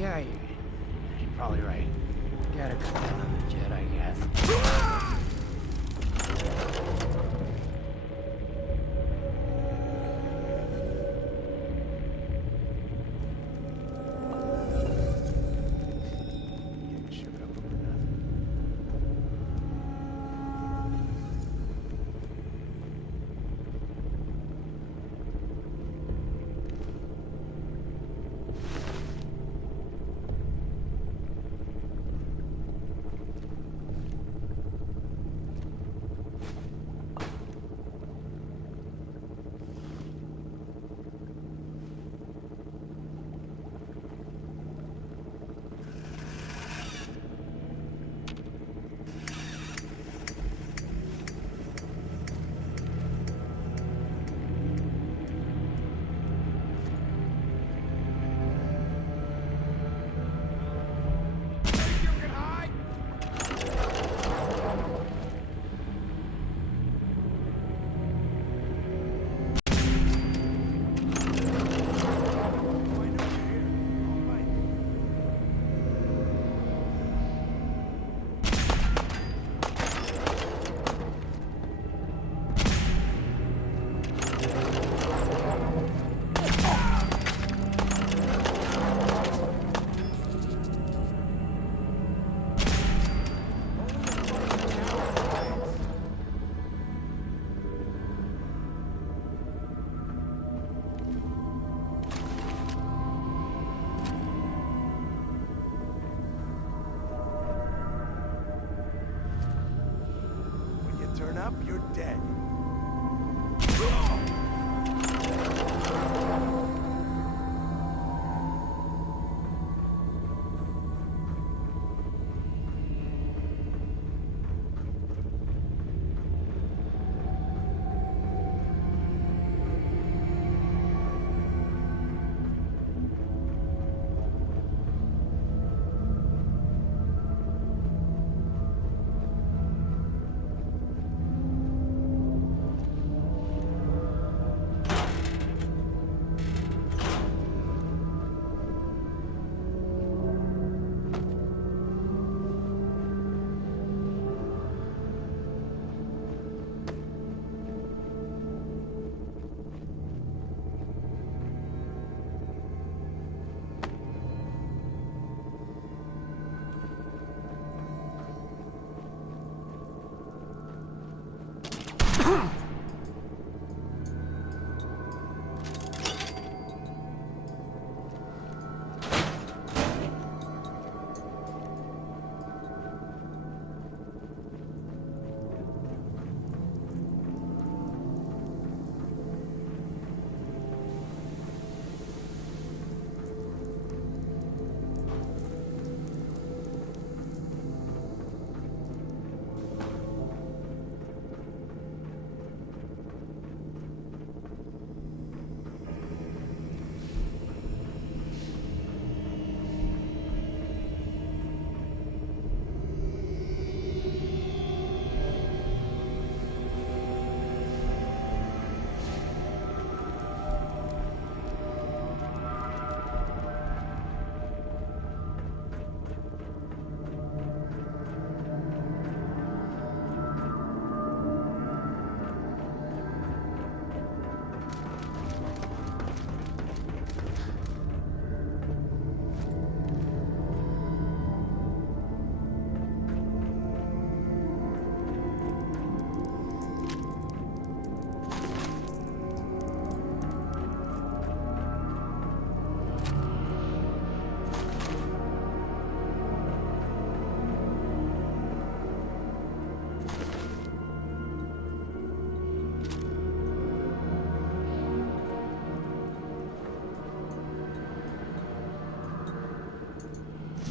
Yeah, you're probably right. Gotta cut down on the jet, I guess. Up, you're dead.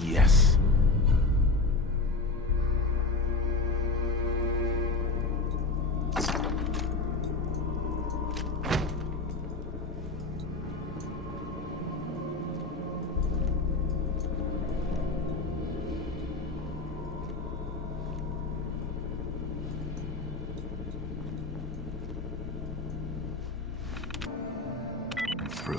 Yes. I'm through.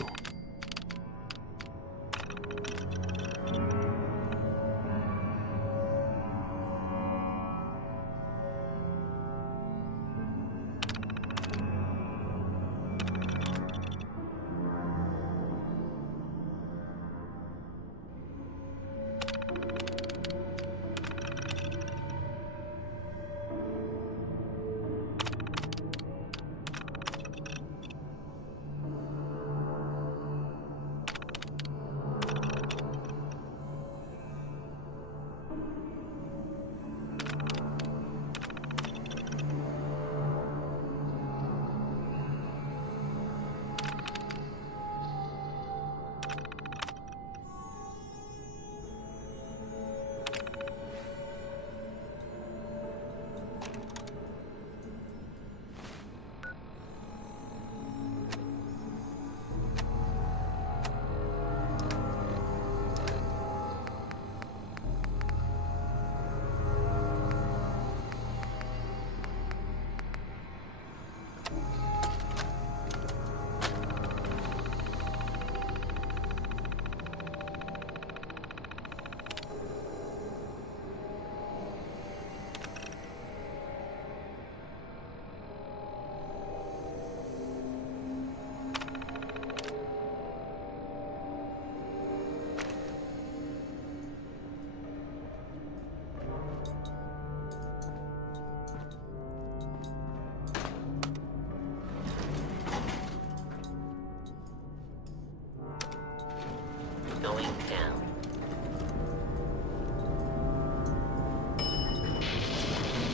going down.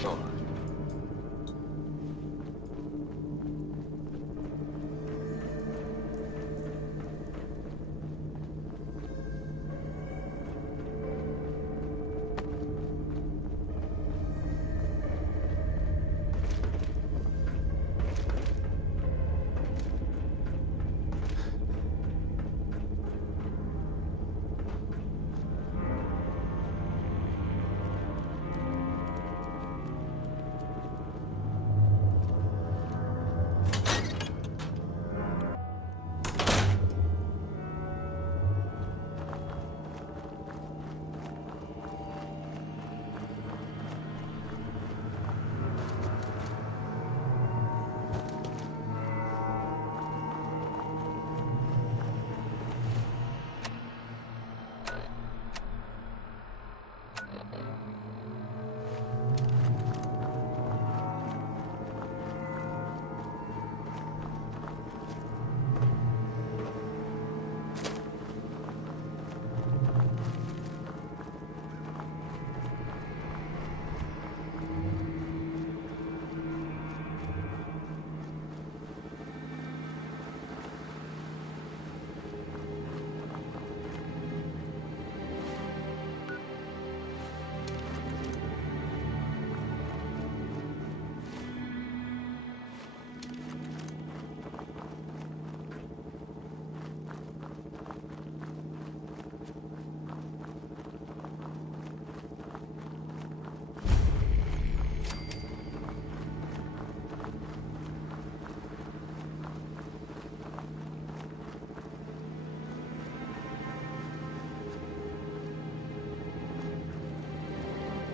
Four.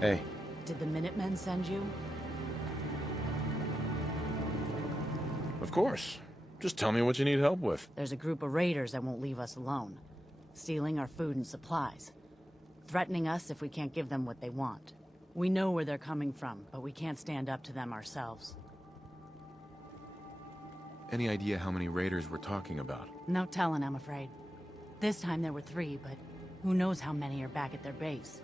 Hey. Did the Minutemen send you? Of course. Just tell me what you need help with. There's a group of raiders that won't leave us alone. Stealing our food and supplies. Threatening us if we can't give them what they want. We know where they're coming from, but we can't stand up to them ourselves. Any idea how many raiders we're talking about? No telling, I'm afraid. This time there were 3, but who knows how many are back at their base.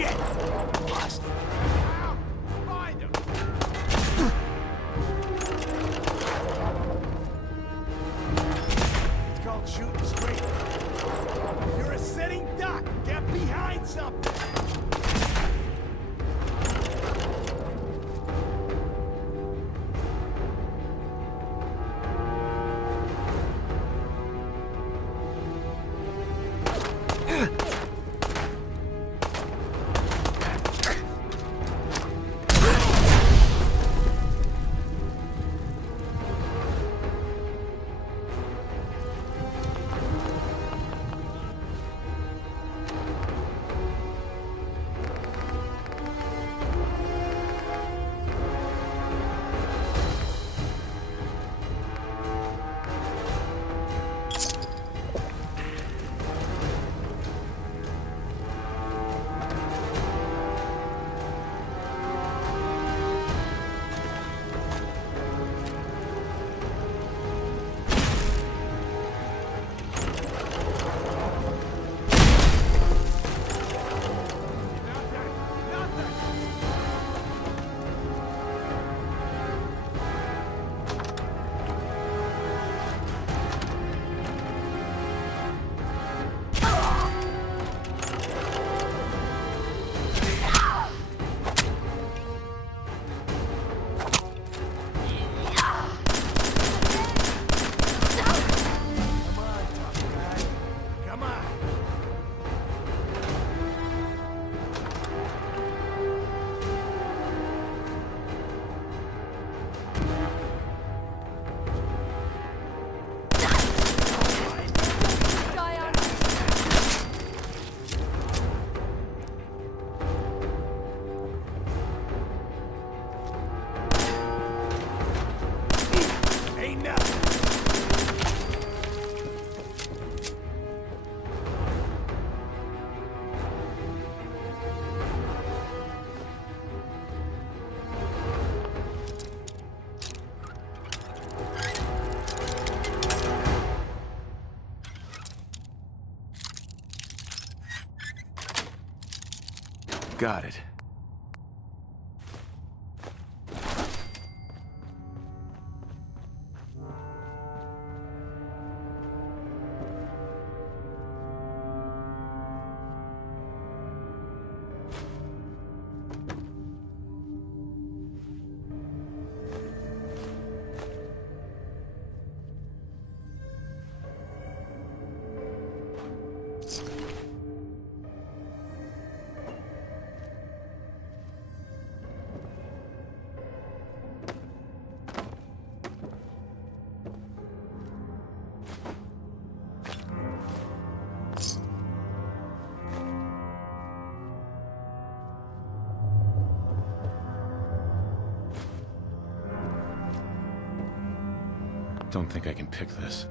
Shit! Lost him. Ow! Find him! It's called shooting straight. You're a sitting duck! Get behind something! Got it. Don't think I can pick this.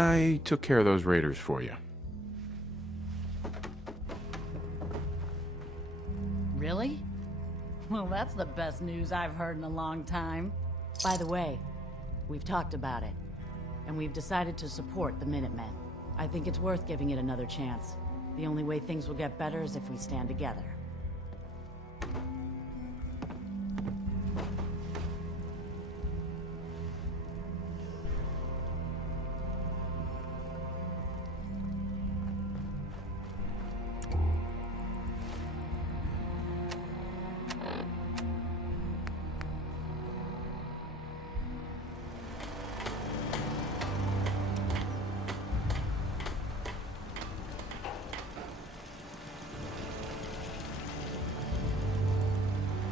I took care of those raiders for you. Really? Well, that's the best news I've heard in a long time. By the way, we've talked about it, and we've decided to support the Minutemen. I think it's worth giving it another chance. The only way things will get better is if we stand together.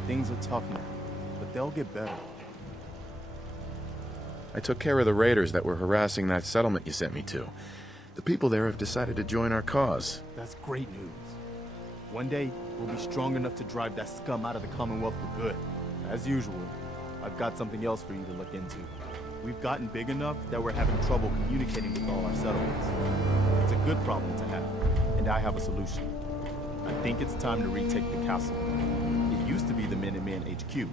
Things are tough now, but they'll get better. I took care of the raiders that were harassing that settlement you sent me to. The people there have decided to join our cause. That's great news. One day, we'll be strong enough to drive that scum out of the Commonwealth for good. As usual, I've got something else for you to look into. We've gotten big enough that we're having trouble communicating with all our settlements. It's a good problem to have, and I have a solution. I think it's time to retake the castle. It used to be the Minutemen HQ,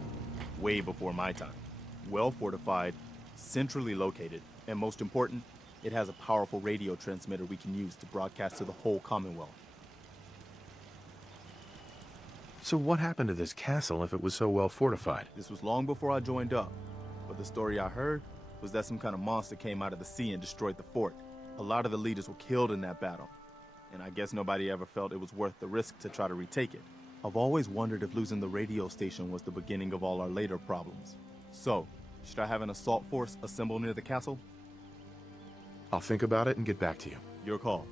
way before my time. Well fortified, centrally located, and most important, it has a powerful radio transmitter we can use to broadcast to the whole Commonwealth. So what happened to this castle if it was so well fortified? This was long before I joined up, but the story I heard was that some kind of monster came out of the sea and destroyed the fort. A lot of the leaders were killed in that battle, and I guess nobody ever felt it was worth the risk to try to retake it. I've always wondered if losing the radio station was the beginning of all our later problems. So, should I have an assault force assemble near the castle? I'll think about it and get back to you. Your call.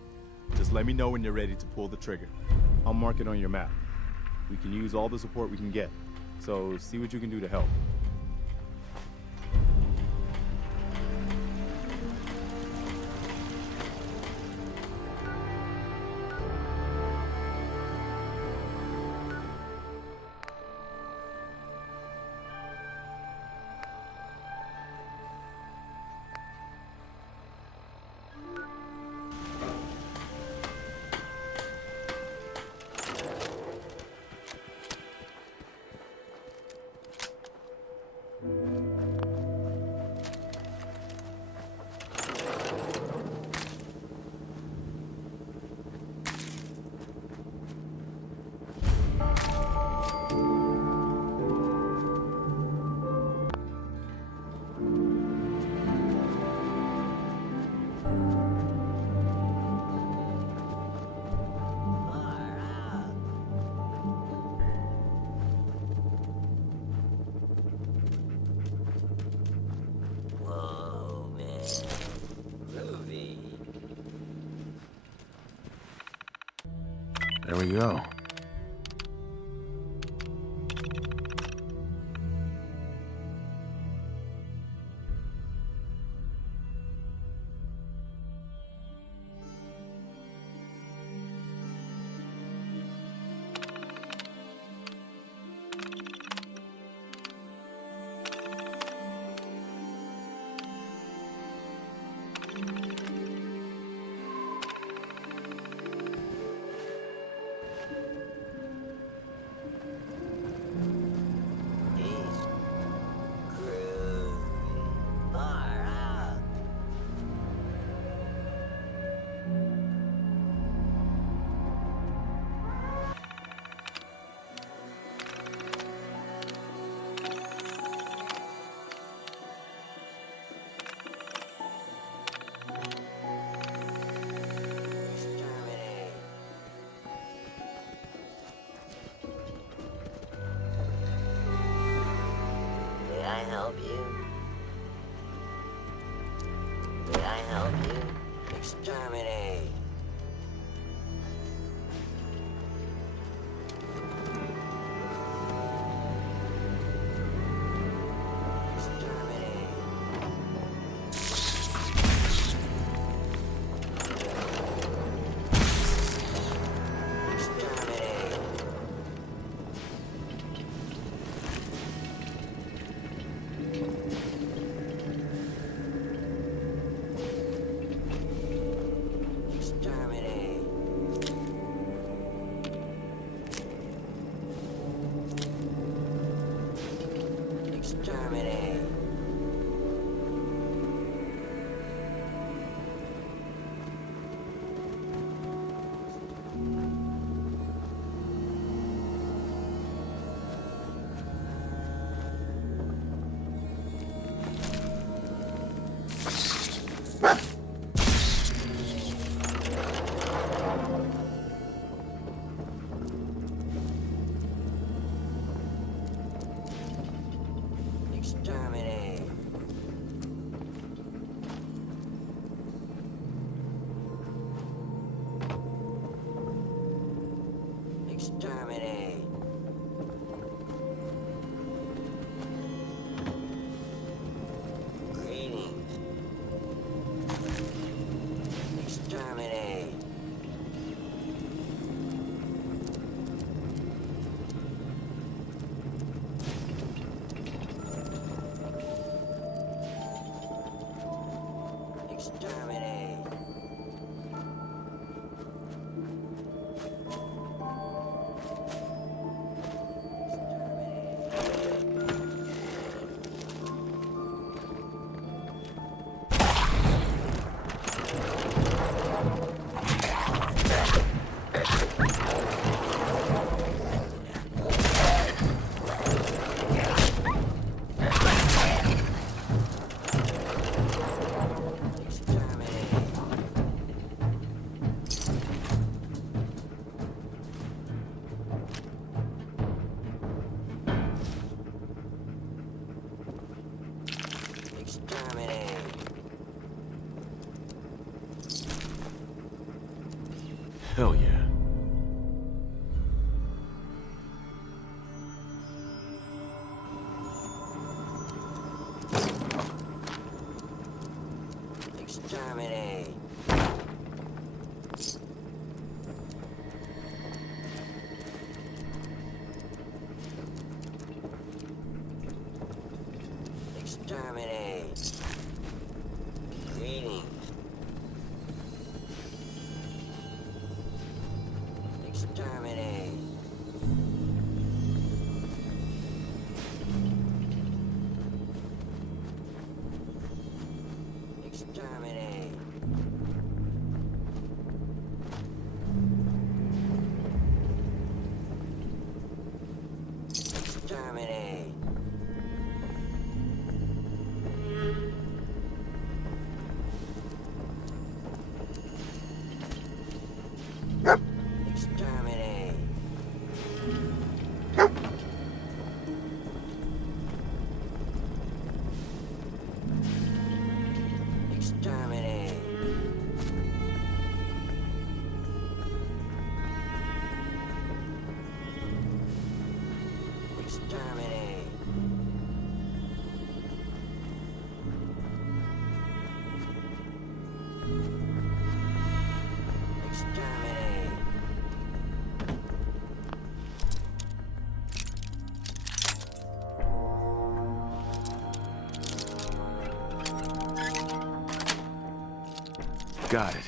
Just let me know when you're ready to pull the trigger. I'll mark it on your map. We can use all the support we can get, so see what you can do to help. Whoa, man. Groovy. There we go. Hell yeah. Exterminate. Exterminate. Greetings. Exterminate. Exterminate. Exterminate. Exterminate. Exterminate. Exterminate. Exterminate. Got it.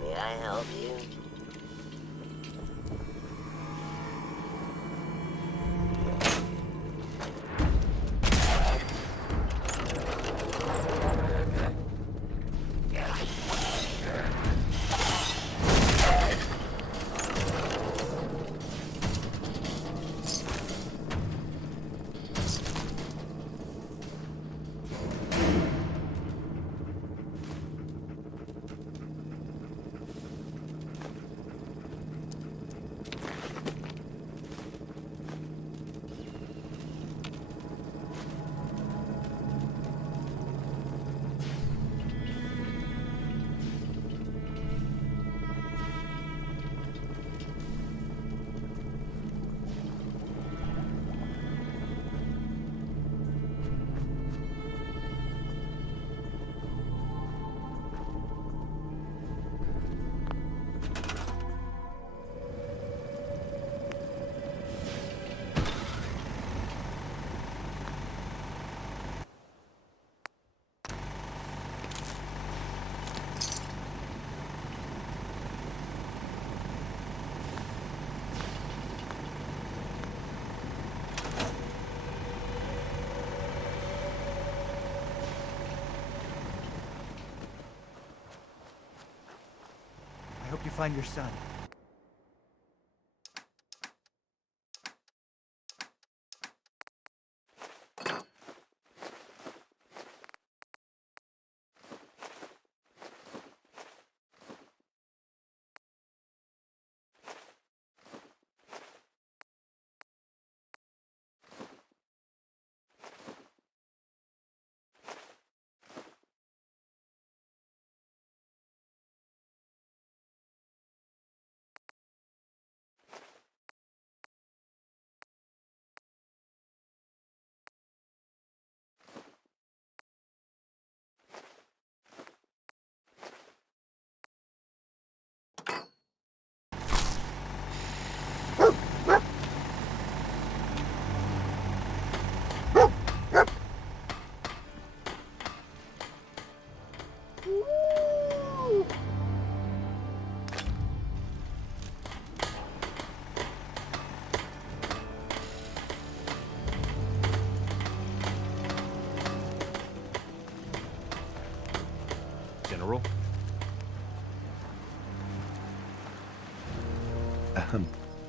May I help you? I hope you find your son. General?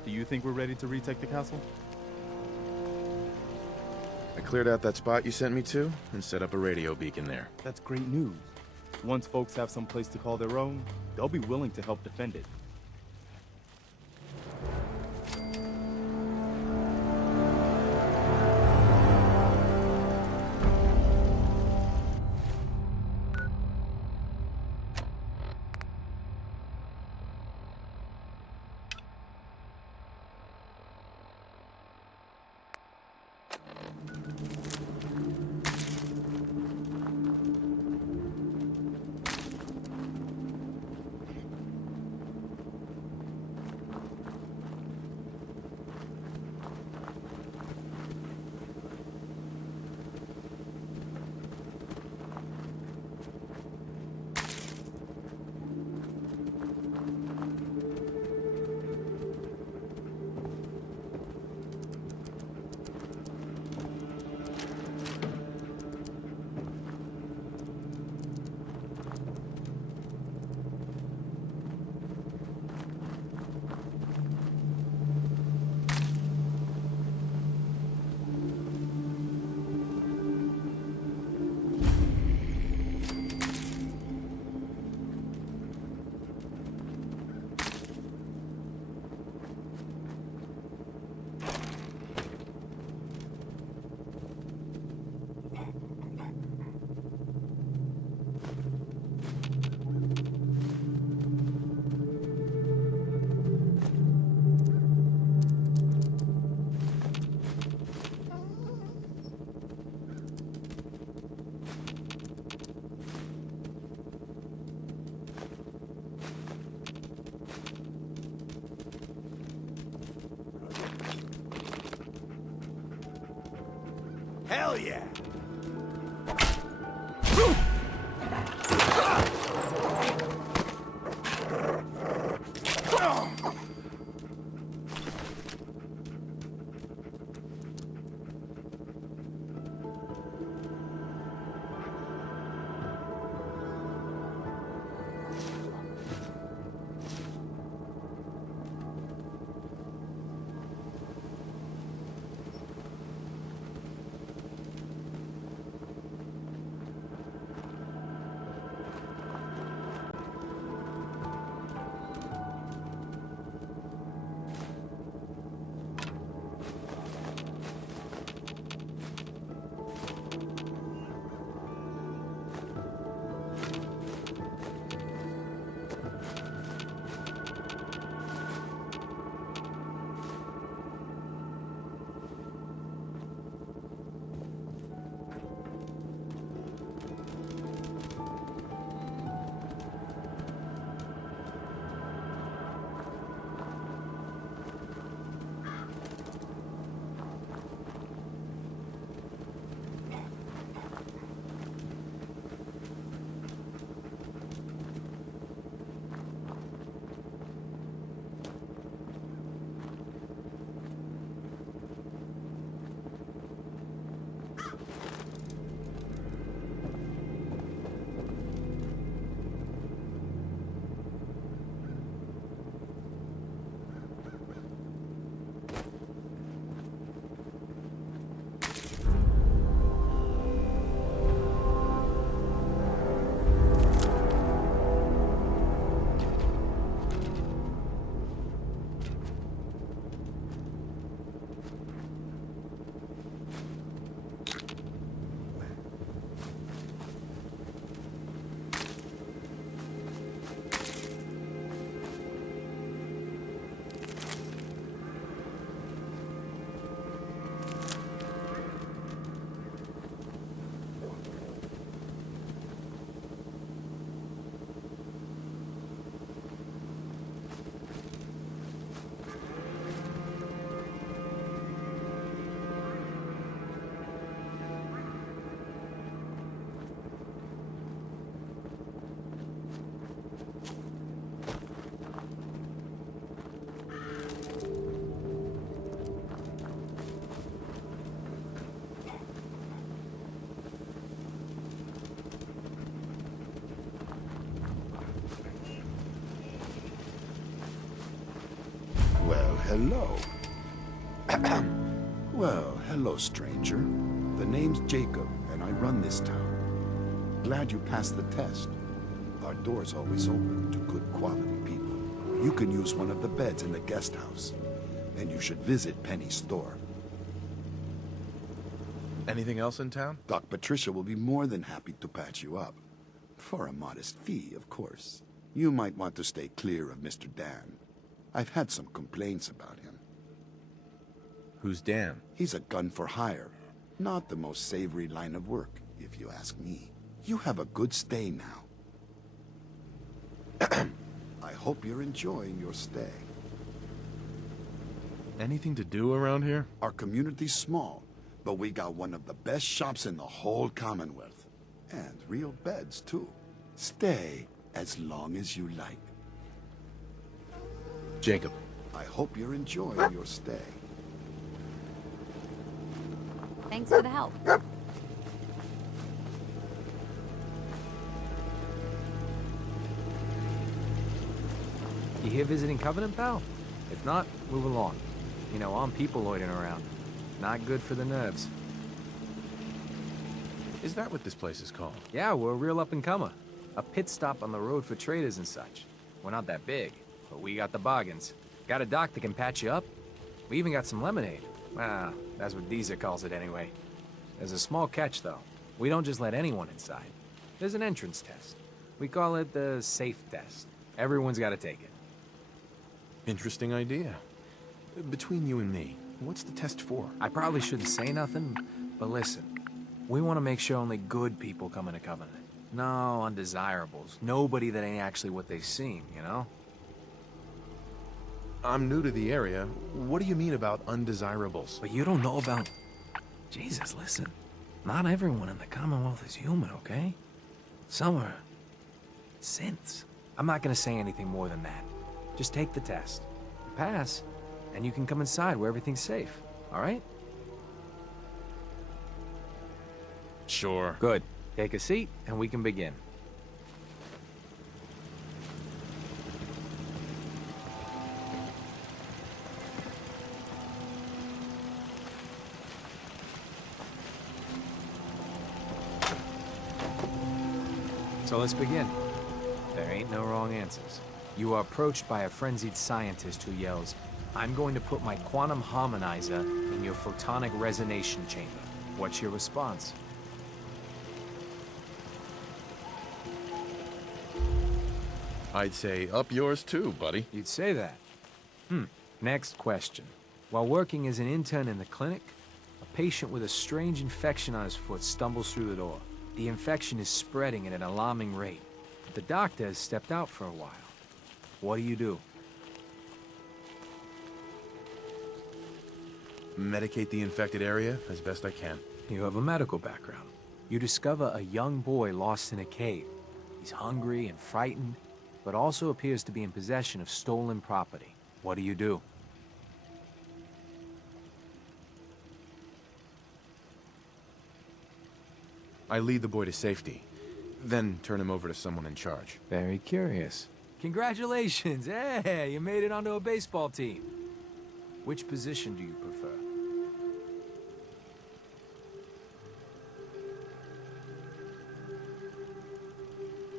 Do you think we're ready to retake the castle? I cleared out that spot you sent me to and set up a radio beacon there. That's great news. Once folks have some place to call their own, they'll be willing to help defend it. Hell yeah! hello. Well, hello, stranger. The name's Jacob, and I run this town. Glad you passed the test. Our door's always open to good quality people. You can use one of the beds in the guest house, and you should visit Penny's store. Anything else in town? Doc Patricia will be more than happy to patch you up. For a modest fee, of course. You might want to stay clear of Mr. Dan. I've had some complaints about him. Who's Dan? He's a gun for hire. Not the most savory line of work, if you ask me. You have a good stay now. I hope you're enjoying your stay. Anything to do around here? Our community's small, but we got one of the best shops in the whole Commonwealth. And real beds, too. Stay as long as you like. Jacob. I hope you're enjoying your stay. Thanks for the help. You here visiting Covenant, pal? If not, move along. You know, I'm people-loitering around. Not good for the nerves. Is that what this place is called? Yeah, we're a real up-and-comer. A pit stop on the road for traders and such. We're not that big, but we got the bargains. Got a dock that can patch you up. We even got some lemonade. Ah, that's what Deezer calls it anyway. There's a small catch, though. We don't just let anyone inside. There's an entrance test. We call it the safe test. Everyone's got to take it. Interesting idea. Between you and me, what's the test for? I probably shouldn't say nothing, but listen. We want to make sure only good people come into Covenant. No undesirables. Nobody that ain't actually what they seem, you know? I'm new to the area. What do you mean about undesirables? But you don't know about... Jesus, listen. Not everyone in the Commonwealth is human, okay? Some are... synths. I'm not gonna say anything more than that. Just take the test. Pass, and you can come inside where everything's safe, all right? Sure. Good. Take a seat, and we can begin. So let's begin. There ain't no wrong answers. You are approached by a frenzied scientist who yells, "I'm going to put my quantum harmonizer in your photonic resonation chamber." What's your response? I'd say up yours too, buddy. You'd say that. Next question. While working as an intern in the clinic, a patient with a strange infection on his foot stumbles through the door. The infection is spreading at an alarming rate. The doctor has stepped out for a while. What do? Medicate the infected area as best I can. You have a medical background. You discover a young boy lost in a cave. He's hungry and frightened, but also appears to be in possession of stolen property. What do? I lead the boy to safety, then turn him over to someone in charge. Very curious. Congratulations! Hey, you made it onto a baseball team. Which position do you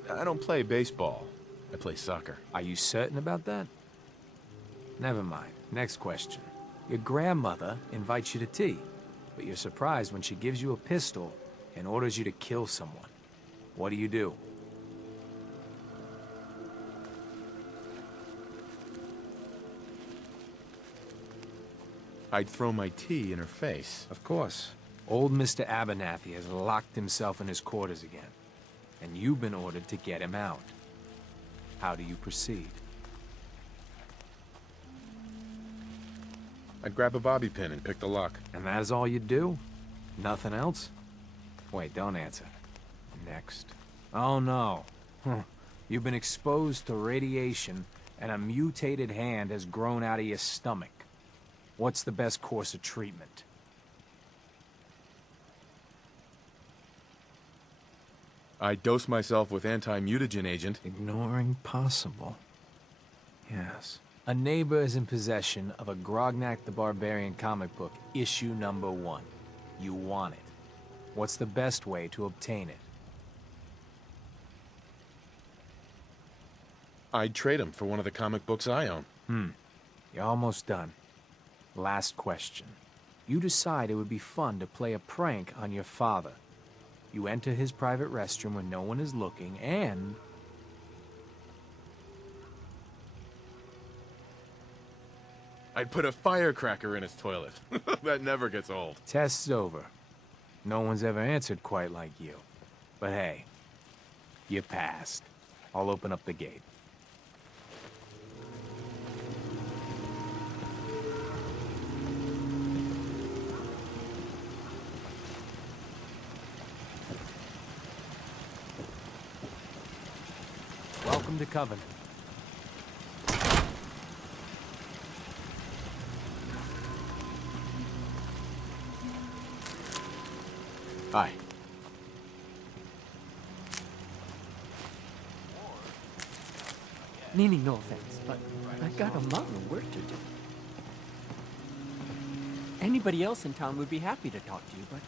prefer? I don't play baseball. I play soccer. Are you certain about that? Never mind. Next question. Your grandmother invites you to tea, but you're surprised when she gives you a pistol and orders you to kill someone. What do? I'd throw my tea in her face. Of course. Old Mr. Abernathy has locked himself in his quarters again, and you've been ordered to get him out. How do you proceed? I'd grab a bobby pin and pick the lock. And that is all you do? Nothing else? Wait, don't answer. Next. Oh no. You've been exposed to radiation, and a mutated hand has grown out of your stomach. What's the best course of treatment? I dose myself with anti-mutagen agent. Ignoring possible. Yes. A neighbor is in possession of a Grognak the Barbarian comic book, issue number 1. You want it. What's the best way to obtain it? I'd trade him for one of the comic books I own. You're almost done. Last question. You decide it would be fun to play a prank on your father. You enter his private restroom when no one is looking, and... I'd put a firecracker in his toilet. That never gets old. Test's over. No one's ever answered quite like you. But hey, you passed. I'll open up the gate. Welcome to Covenant. Hi. Meaning no offense, but I've got a mountain of work to do. Anybody else in town would be happy to talk to you, but...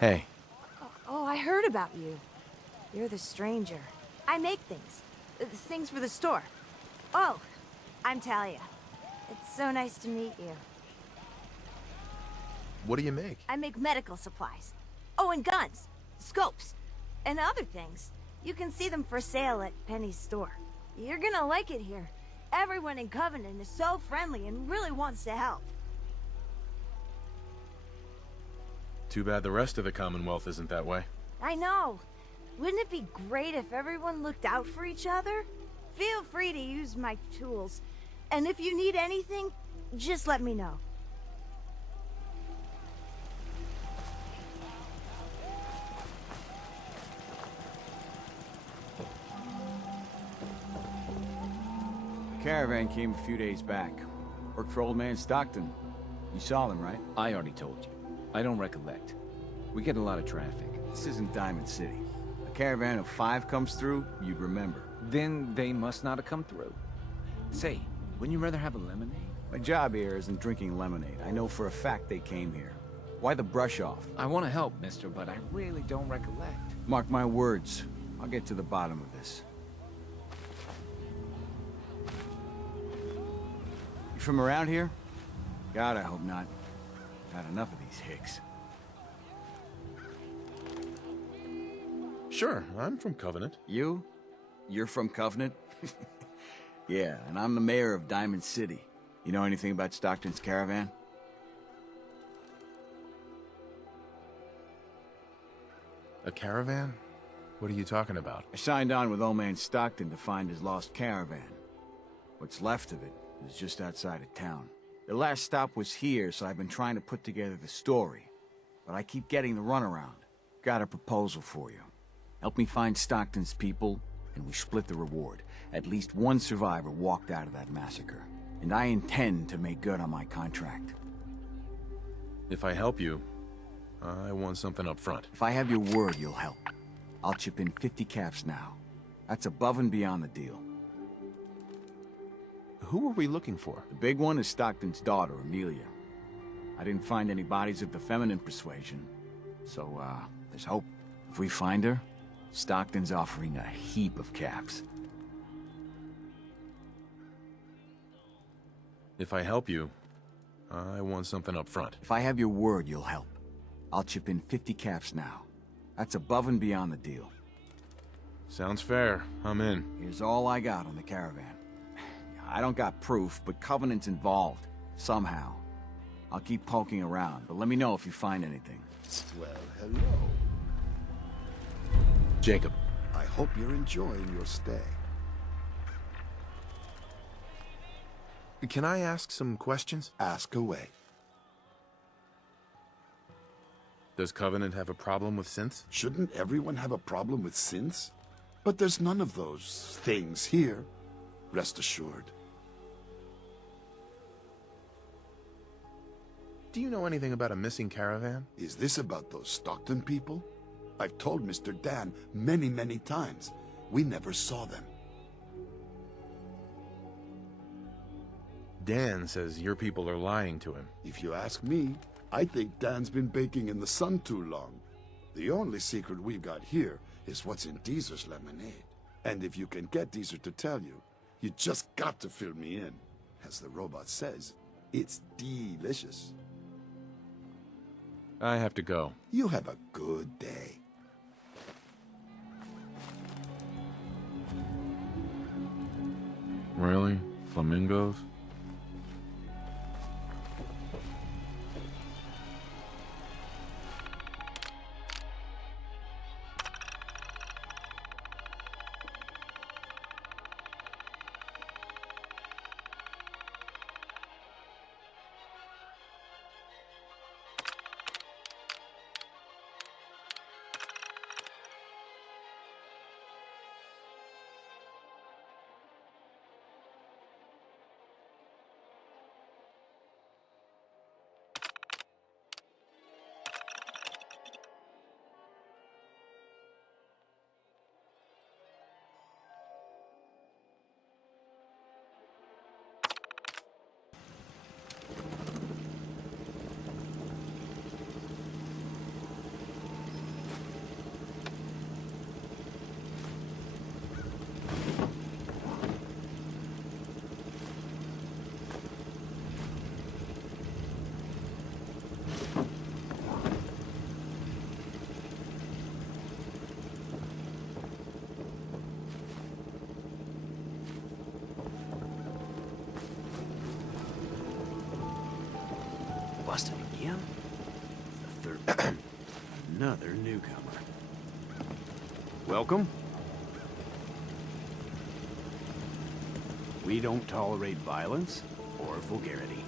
Hey. Oh, I heard about you. You're the stranger. I make things. Things for the store. Oh, I'm Talia. It's so nice to meet you. What do you make? I make medical supplies. Oh, and guns, scopes, and other things. You can see them for sale at Penny's store. You're gonna like it here. Everyone in Covenant is so friendly and really wants to help. Too bad the rest of the Commonwealth isn't that way. I know. Wouldn't it be great if everyone looked out for each other? Feel free to use my tools. And if you need anything, just let me know. The caravan came a few days back. Worked for Old Man Stockton. You saw them, right? I already told you. I don't recollect. We get a lot of traffic. This isn't Diamond City. A caravan of 5 comes through, you'd remember. Then they must not have come through. Say, wouldn't you rather have a lemonade? My job here isn't drinking lemonade. I know for a fact they came here. Why the brush off? I want to help, mister, but I really don't recollect. Mark my words. I'll get to the bottom of this. You from around here? God, I hope not. Had enough of these hicks. Sure, I'm from Covenant. You? You're from Covenant? Yeah, and I'm the mayor of Diamond City. You know anything about Stockton's caravan? A caravan? What are you talking about? I signed on with Old Man Stockton to find his lost caravan. What's left of it is just outside of town. The last stop was here, so I've been trying to put together the story. But I keep getting the runaround. Got a proposal for you. Help me find Stockton's people, and we split the reward. At least one survivor walked out of that massacre. And I intend to make good on my contract. If I help you, I want something up front. If I have your word, you'll help. I'll chip in 50 caps now. That's above and beyond the deal. Who are we looking for? The big one is Stockton's daughter, Amelia. I didn't find any bodies of the feminine persuasion, so, there's hope. If we find her, Stockton's offering a heap of caps. If I help you, I want something up front. If I have your word, you'll help. I'll chip in 50 caps now. That's above and beyond the deal. Sounds fair. I'm in. Here's all I got on the caravan. I don't got proof, but Covenant's involved. Somehow. I'll keep poking around, but let me know if you find anything. Well, hello. Jacob. I hope you're enjoying your stay. Can I ask some questions? Ask away. Does Covenant have a problem with synths? Shouldn't everyone have a problem with synths? But there's none of those things here. Rest assured. Do you know anything about a missing caravan? Is this about those Stockton people? I've told Mr. Dan many, many times. We never saw them. Dan says your people are lying to him. If you ask me, I think Dan's been baking in the sun too long. The only secret we've got here is what's in Deezer's lemonade. And if you can get Deezer to tell you, you just got to fill me in. As the robot says, it's delicious. I have to go. You have a good day. Really? Flamingos? Busted again? It's the third. Another newcomer. Welcome. We don't tolerate violence or vulgarity.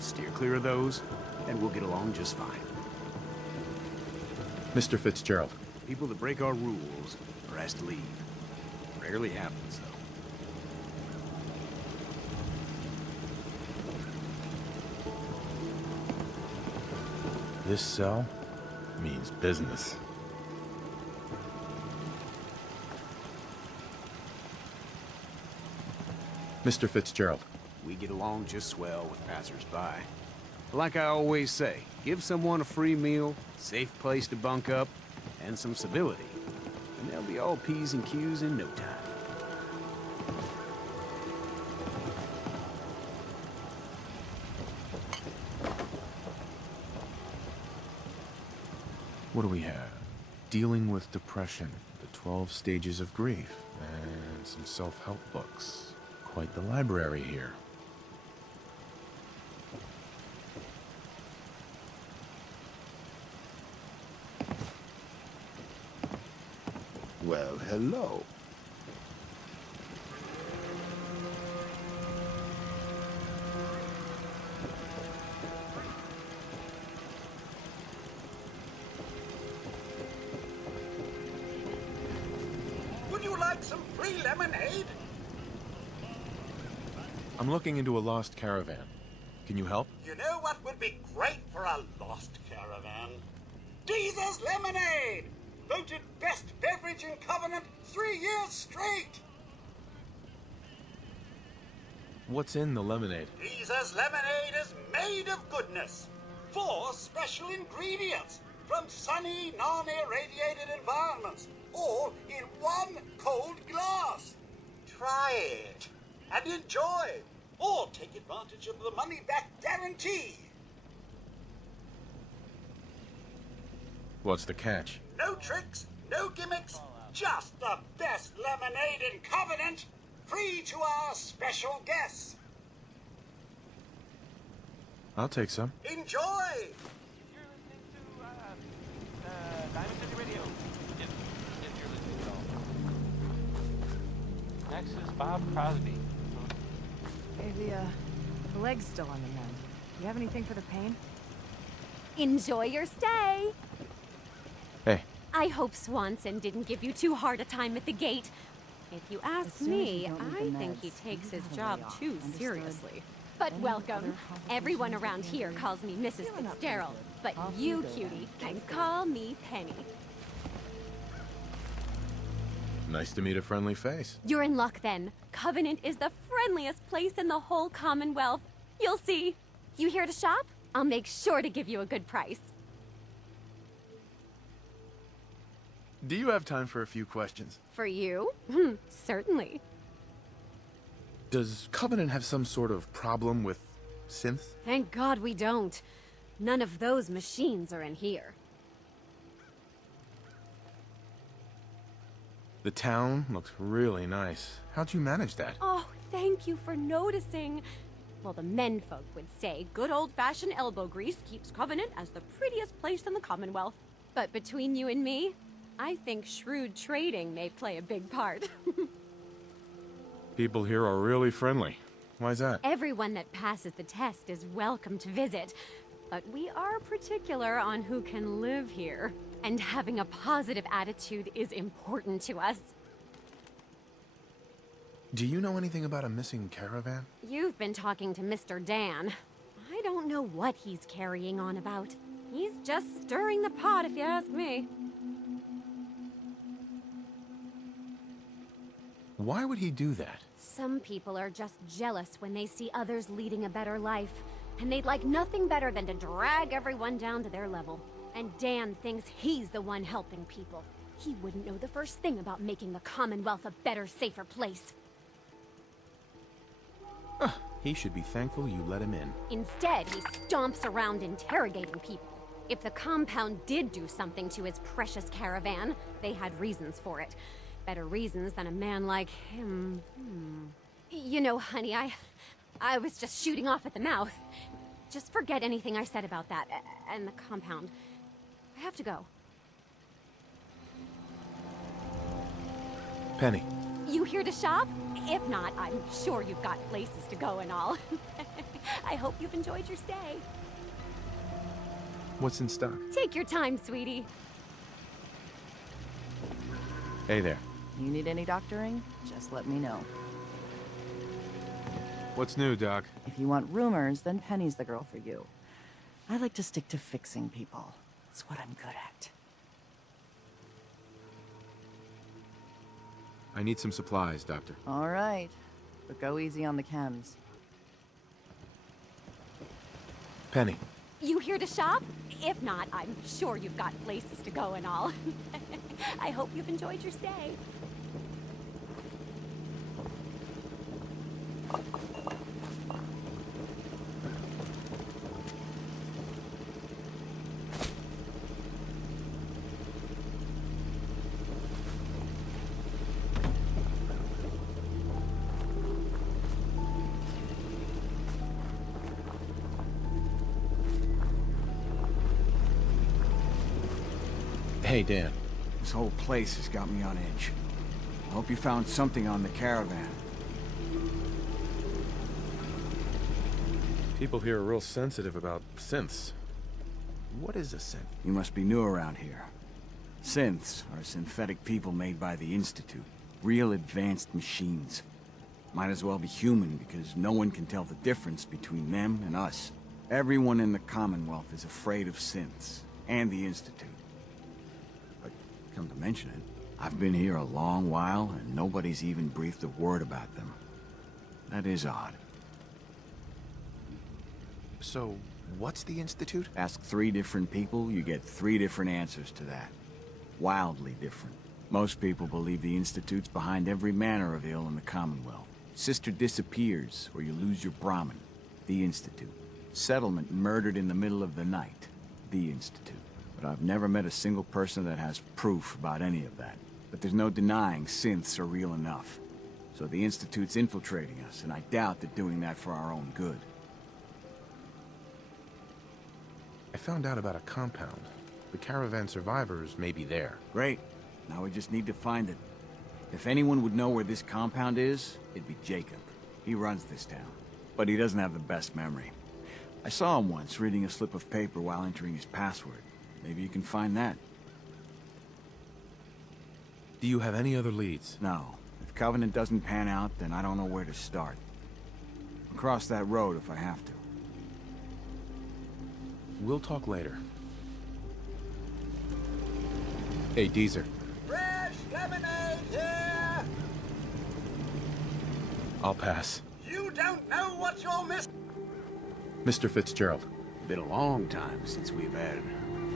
Steer clear of those, and we'll get along just fine. Mr. Fitzgerald. People that break our rules are asked to leave. Rarely happens, though. This cell means business. Mr. Fitzgerald. We get along just swell with passers-by. Like I always say, give someone a free meal, safe place to bunk up, and some civility, and they'll be all P's and Q's in no time. What do we have? Dealing with depression, the 12 stages of grief, and some self-help books. Quite the library here. Well, hello. Would you like some free lemonade? I'm looking into a lost caravan. Can you help? You know what would be great for a lost caravan? Deezer's Lemonade! Voted best beverage in Covenant 3 years straight! What's in the lemonade? Deezer's Lemonade is made of goodness. 4 special ingredients from sunny, non-irradiated environments, all in 1 cold glass. Try it and enjoy, or take advantage of the money-back guarantee. What's the catch? No tricks, no gimmicks, just the best lemonade in Covenant, free to our special guests. I'll take some. Enjoy! You're listening to Diamond City Radio. If you're listening at all. Next is Bob Crosby. Hey, the leg's still on the mend. You have anything for the pain? Enjoy your stay. Hey. I hope Swanson didn't give you too hard a time at the gate. If you ask me, I think he takes his job too seriously. But welcome. Everyone around here calls me Mrs. Fitzgerald, but you, cutie, can call me Penny. Nice to meet a friendly face. You're in luck then. Covenant is the friendliest place in the whole Commonwealth. You'll see. You here to shop? I'll make sure to give you a good price. Do you have time for a few questions? For you? Certainly. Does Covenant have some sort of problem with synths? Thank God we don't. None of those machines are in here. The town looks really nice. How'd you manage that? Oh, thank you for noticing. Well, the menfolk would say good old-fashioned elbow grease keeps Covenant as the prettiest place in the Commonwealth. But between you and me, I think shrewd trading may play a big part. People here are really friendly. Why's that? Everyone that passes the test is welcome to visit. But we are particular on who can live here. And having a positive attitude is important to us. Do you know anything about a missing caravan? You've been talking to Mr. Dan. I don't know what he's carrying on about. He's just stirring the pot, if you ask me. Why would he do that? Some people are just jealous when they see others leading a better life. And they'd like nothing better than to drag everyone down to their level. And Dan thinks he's the one helping people. He wouldn't know the first thing about making the Commonwealth a better, safer place. He should be thankful you let him in. Instead, he stomps around interrogating people. If the compound did do something to his precious caravan, they had reasons for it. Better reasons than a man like him. You know, honey, I was just shooting off at the mouth. Just forget anything I said about that and the compound. I have to go. Penny. You here to shop? If not, I'm sure you've got places to go and all. I hope you've enjoyed your stay. What's in stock? Take your time, sweetie. Hey there. You need any doctoring? Just let me know. What's new, Doc? If you want rumors, then Penny's the girl for you. I like to stick to fixing people. It's what I'm good at. I need some supplies, Doctor. All right, but go easy on the chems. Penny. You here to shop? If not, I'm sure you've got places to go and all. I hope you've enjoyed your stay. Hey, Dan. This whole place has got me on edge. I hope you found something on the caravan. People here are real sensitive about synths. What is a synth? You must be new around here. Synths are synthetic people made by the Institute. Real advanced machines. Might as well be human because no one can tell the difference between them and us. Everyone in the Commonwealth is afraid of synths and the Institute. But come to mention it, I've been here a long while and nobody's even breathed a word about them. That is odd. So, what's the Institute? Ask 3 different people, you get 3 different answers to that. Wildly different. Most people believe the Institute's behind every manner of ill in the Commonwealth. Sister disappears, or you lose your Brahmin. The Institute. Settlement murdered in the middle of the night. The Institute. But I've never met a single person that has proof about any of that. But there's no denying synths are real enough. So the Institute's infiltrating us, and I doubt they're doing that for our own good. I found out about a compound. The caravan survivors may be there. Great. Now we just need to find it. If anyone would know where this compound is, it'd be Jacob. He runs this town. But he doesn't have the best memory. I saw him once reading a slip of paper while entering his password. Maybe you can find that. Do you have any other leads? No. If Covenant doesn't pan out, then I don't know where to start. I'll cross that road if I have to. We'll talk later. Hey, Deezer. Fresh lemonade here! I'll pass. You don't know what you're missing. Mr. Fitzgerald. Been a long time since we've had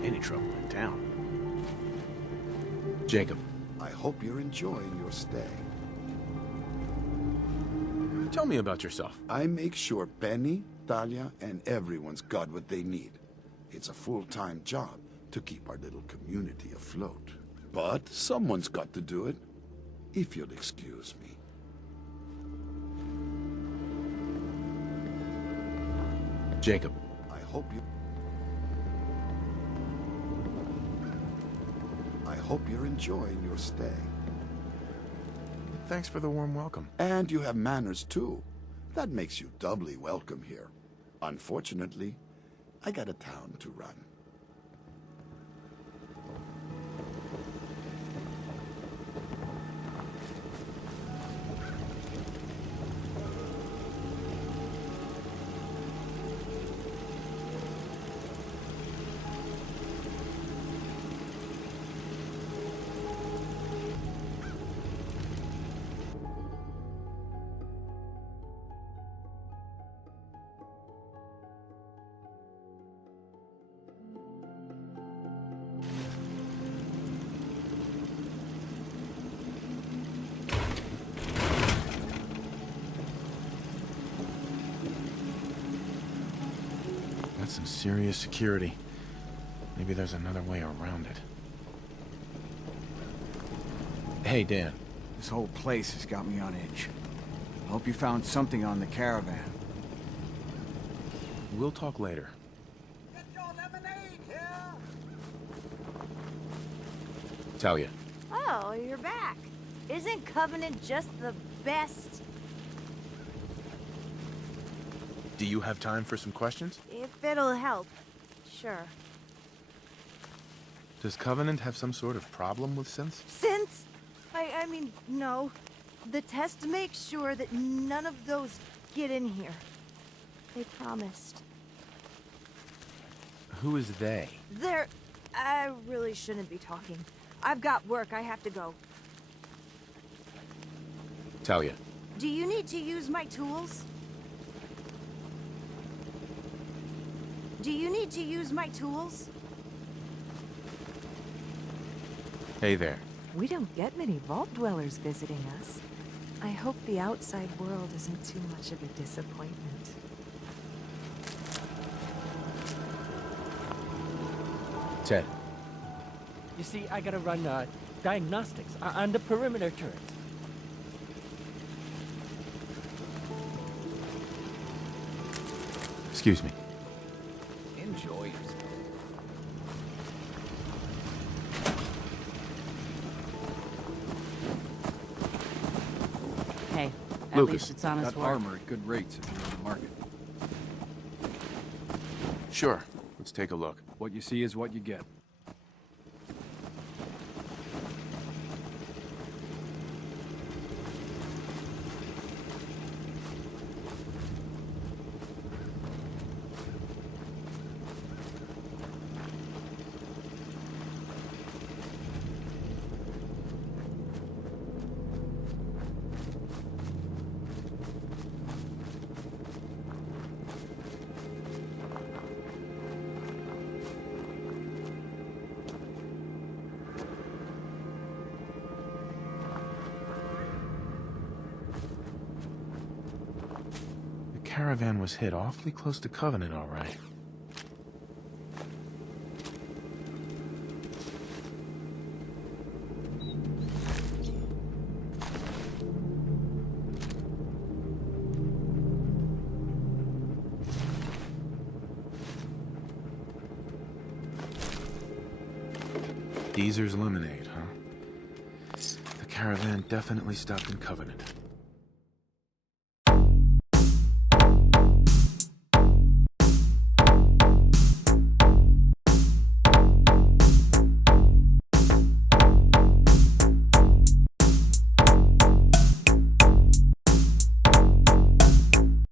any trouble in town. Jacob. I hope you're enjoying your stay. Tell me about yourself. I make sure Penny, Talia, and everyone's got what they need. It's a full-time job to keep our little community afloat. But someone's got to do it, if you'll excuse me. Jacob. I hope you're enjoying your stay. Thanks for the warm welcome. And you have manners too. That makes you doubly welcome here. Unfortunately, I got a town to run. That's some serious security. Maybe there's another way around it. Hey, Dan. This whole place has got me on edge. I hope you found something on the caravan. We'll talk later. Get your lemonade here! Talia. Oh, you're back. Isn't Covenant just the best? Do you have time for some questions? If it'll help, sure. Does Covenant have some sort of problem with synths? Since? I mean, no. The test makes sure that none of those get in here. They promised. Who is they? They're... I really shouldn't be talking. I've got work. I have to go. Talia. Do you need to use my tools? Do you need to use my tools? Hey there. We don't get many vault dwellers visiting us. I hope the outside world isn't too much of a disappointment. Ted. You see, I gotta run diagnostics on the perimeter turrets. Excuse me. Enjoy yourself. Hey, at Lucas, least it's honest got work. armor at good rates if you're in the market. Sure. Let's take a look. What you see is what you get. The caravan was hit awfully close to Covenant, all right. Deezer's lemonade, huh? The caravan definitely stopped in Covenant.